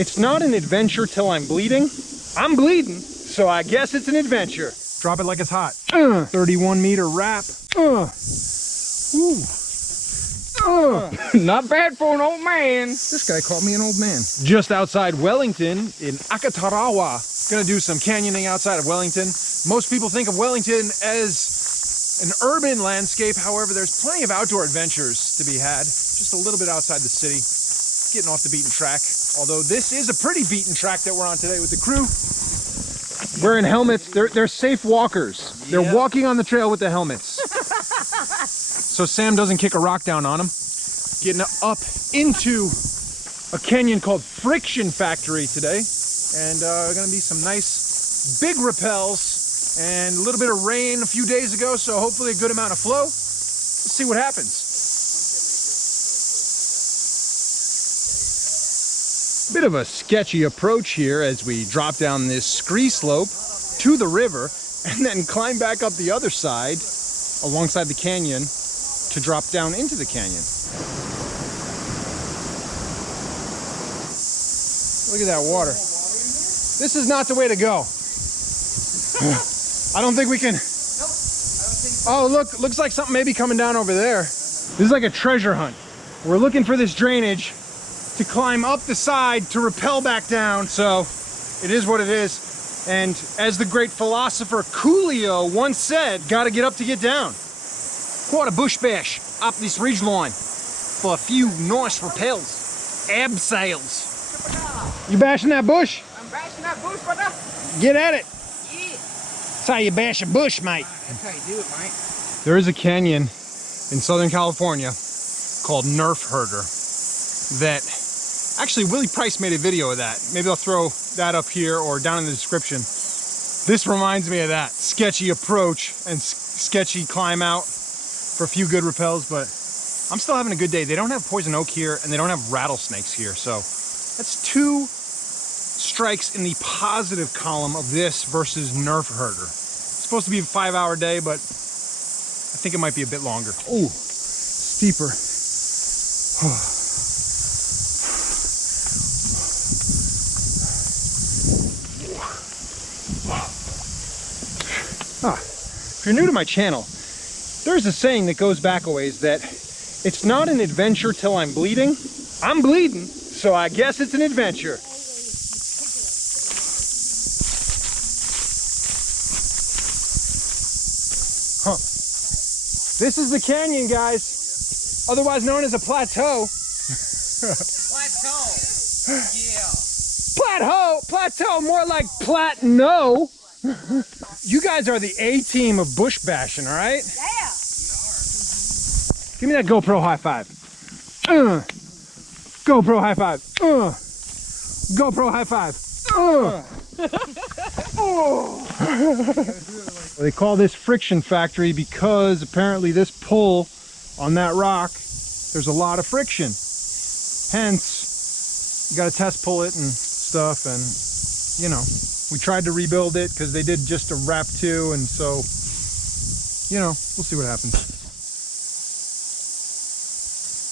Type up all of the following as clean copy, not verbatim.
It's not an adventure till I'm bleeding. I'm bleeding, so I guess it's an adventure. Drop it like it's hot. 31-meter wrap. Not bad for an old man. This guy called me an old man. Just outside Wellington in Akatarawa. Gonna do some canyoning outside of Wellington. Most people think of Wellington as an urban landscape. However, there's plenty of outdoor adventures to be had. Just a little bit outside the city. Getting off the beaten track. Although this is a pretty beaten track that we're on today with the crew. Wearing helmets. They're safe walkers. They're walking on the trail with the helmets. So Sam doesn't kick a rock down on them. Getting up into a canyon called Friction Factory today. And gonna be some nice big rappels and a little bit of rain a few days ago, so hopefully a good amount of flow. Let's see what happens. Bit of a sketchy approach here as we drop down this scree slope to the river and then climb back up the other side alongside the canyon to drop down into the canyon. Look at that water. This is not the way to go. I don't think we can. Oh, look, looks like something may be coming down over there. This is like a treasure hunt. We're looking for this drainage to climb up the side to rappel back down. So it is what it is. And as the great philosopher Coolio once said, gotta get up to get down. Quite a bush bash up this ridge line for a few nice rappels. Abseils. You bashing that bush? I'm bashing that bush, brother. Get at it. Yeah. That's how you bash a bush, mate. That's how you do it, mate. There is a canyon in Southern California called Nerf Herder that actually Willie Price made a video of that. Maybe I'll throw that up here or down in the description. This reminds me of that sketchy approach and sketchy climb out for a few good rappels, but I'm still having a good day. They don't have poison oak here and they don't have rattlesnakes here, so that's 2 strikes in the positive column of this versus Nerf Herder. It's supposed to be a 5-hour day, but I think it might be a bit longer. Oh, steeper. If you're new to my channel, there's a saying that goes back a ways that it's not an adventure till I'm bleeding. I'm bleeding, so I guess it's an adventure. Huh. This is the canyon, guys. Otherwise known as a plateau. Plateau. Yeah. Plateau, more like platno. You guys are the A-team of bush bashing, all right? Yeah. Give me that GoPro high five. GoPro high five. GoPro high five. Well, they call this Friction Factory because apparently this pull on that rock, there's a lot of friction. Hence, you got to test pull it and stuff, and you know, we tried to rebuild it because they did just a wrap too, and so, you know, we'll see what happens.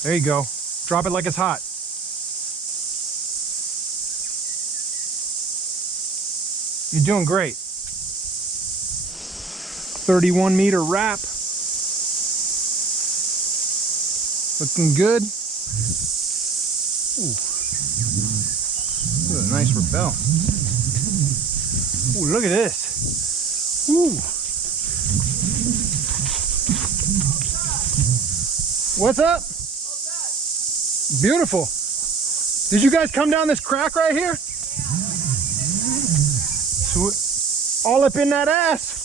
There you go. Drop it like it's hot. You're doing great. 31-meter wrap. Looking good. Ooh. This is a nice rappel. Ooh, look at this. Ooh. What's up? Beautiful. Did you guys come down this crack right here? Sweet. All up in that ass.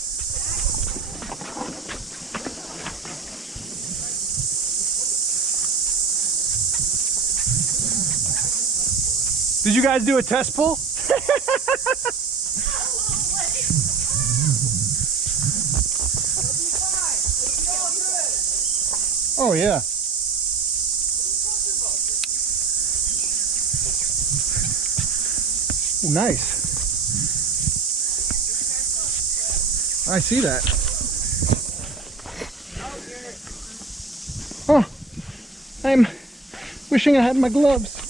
Did you guys do a test pull? Oh yeah. Ooh, nice. I see that. Oh, I'm wishing I had my gloves.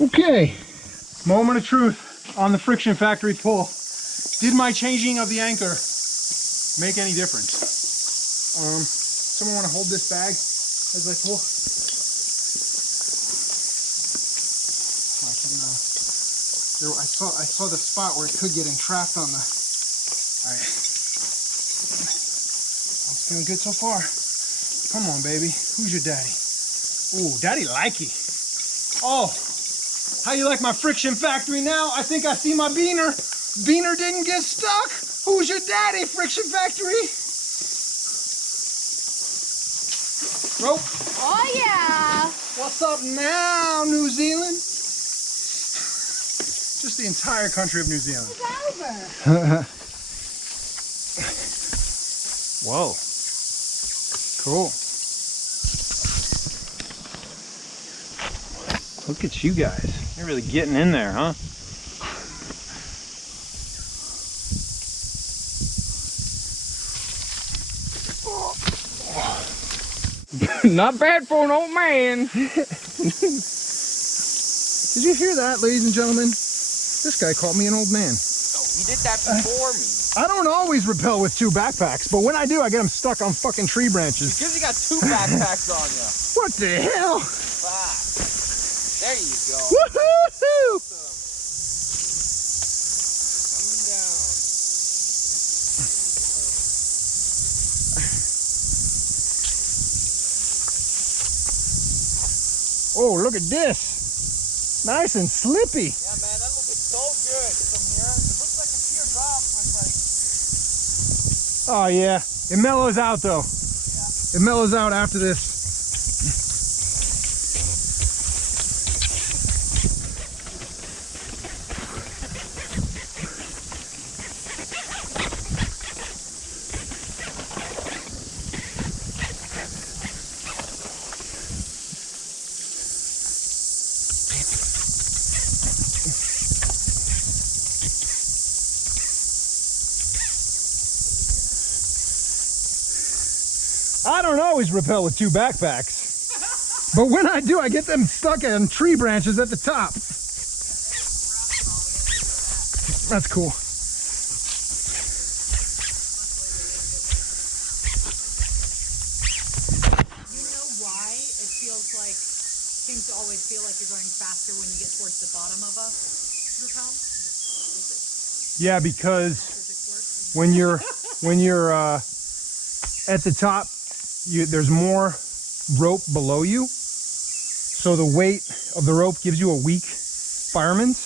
Okay, moment of truth on the friction factory pull. Did my changing of the anchor make any difference? Someone want to hold this bag as I pull? I saw the spot where it could get entrapped on the. All right, I'm feeling good so far. Come on, baby. Who's your daddy? Ooh, daddy likey. Oh, how you like my friction factory now? I think I see my beaner. Beaner didn't get stuck. Who's your daddy, friction factory? Rope. Oh yeah. What's up now, New Zealand? Just the entire country of New Zealand. It's over. Whoa. Cool. Look at you guys. You're really getting in there, huh? Not bad for an old man. Did you hear that, ladies and gentlemen? This guy called me an old man. Oh, he did that before me. I don't always rappel with 2 backpacks, but when I do, I get them stuck on fucking tree branches. Because you got 2 backpacks on you. What the hell? Fuck. There you go. Woohoo! Coming down. Oh, look at this. Nice and slippy. Yeah, man, that looks so good from here. It looks like a teardrop with like. Oh, yeah. It mellows out, though. Yeah. It mellows out after this. I don't always rappel with 2 backpacks, but when I do, I get them stuck on tree branches at the top. That's cool. You know why it seems to always feel like you're going faster when you get towards the bottom of a rappel? Yeah, because when you're at the top, there's more rope below you, so the weight of the rope gives you a weak fireman's.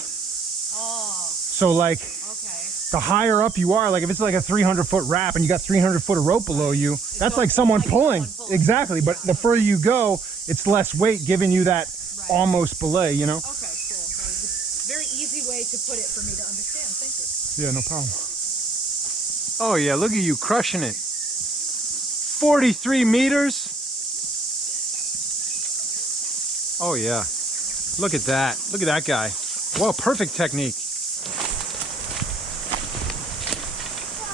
Oh, So like okay. the higher up you are, like if it's like a 300-foot wrap and you got 300 foot of rope below you, that's like someone pulling. Exactly, but the further you go, it's less weight giving you that almost belay, you know? Okay, cool. So very easy way to put it for me to understand. Thank you. Yeah, no problem. Oh yeah, look at you crushing it. 43 meters. Oh yeah. Look at that. Look at that guy. Whoa, perfect technique.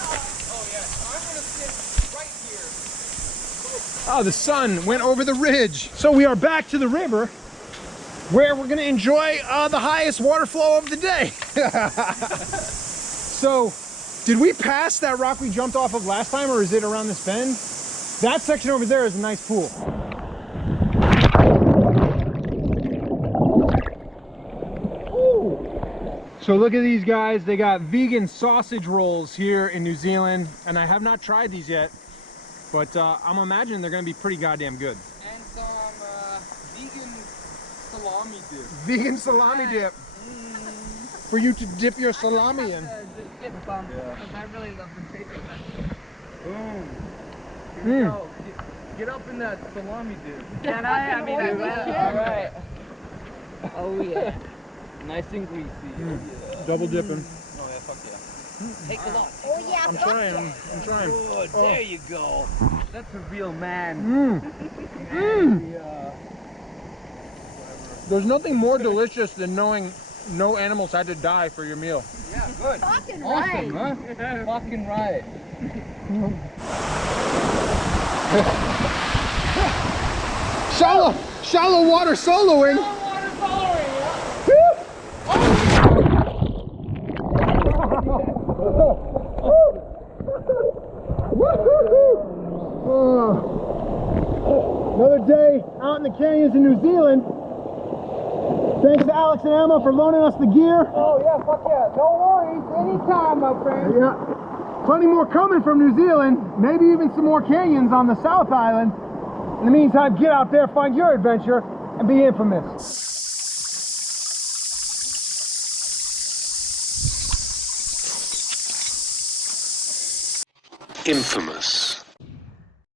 Oh, yeah. I'm going to sit right here. Oh, the sun went over the ridge. So we are back to the river where we're going to enjoy the highest water flow of the day. So, did we pass that rock we jumped off of last time, or is it around this bend? That section over there is a nice pool. Ooh. So look at these guys. They got vegan sausage rolls here in New Zealand, and I have not tried these yet, but I'm imagining they're going to be pretty goddamn good. And some vegan salami dip. Vegan salami dip. For you to dip your salami in. I really love the taste of that. Boom. Mm. Yo, get up in that salami dip. Can I? I mean, All right. Oh yeah. Nice and greasy. Mm. Double dipping. Oh yeah, fuck yeah. Take a look. oh yeah. I'm trying. I'm trying. Good. Oh. There you go. That's a real man. Mm. Mm. There's nothing more delicious than knowing no animals had to die for your meal. Yeah, good. Fucking Awesome, right. huh? Fucking right. Shallow water soloing. Water following, Another day out in the canyons in New Zealand. Thanks to Alex and Emma for loaning us the gear. Oh yeah, fuck yeah. No worries. Anytime, my friend. Yeah. Plenty more coming from New Zealand. Maybe even some more canyons on the South Island. In the meantime, get out there, find your adventure, and be infamous. Infamous.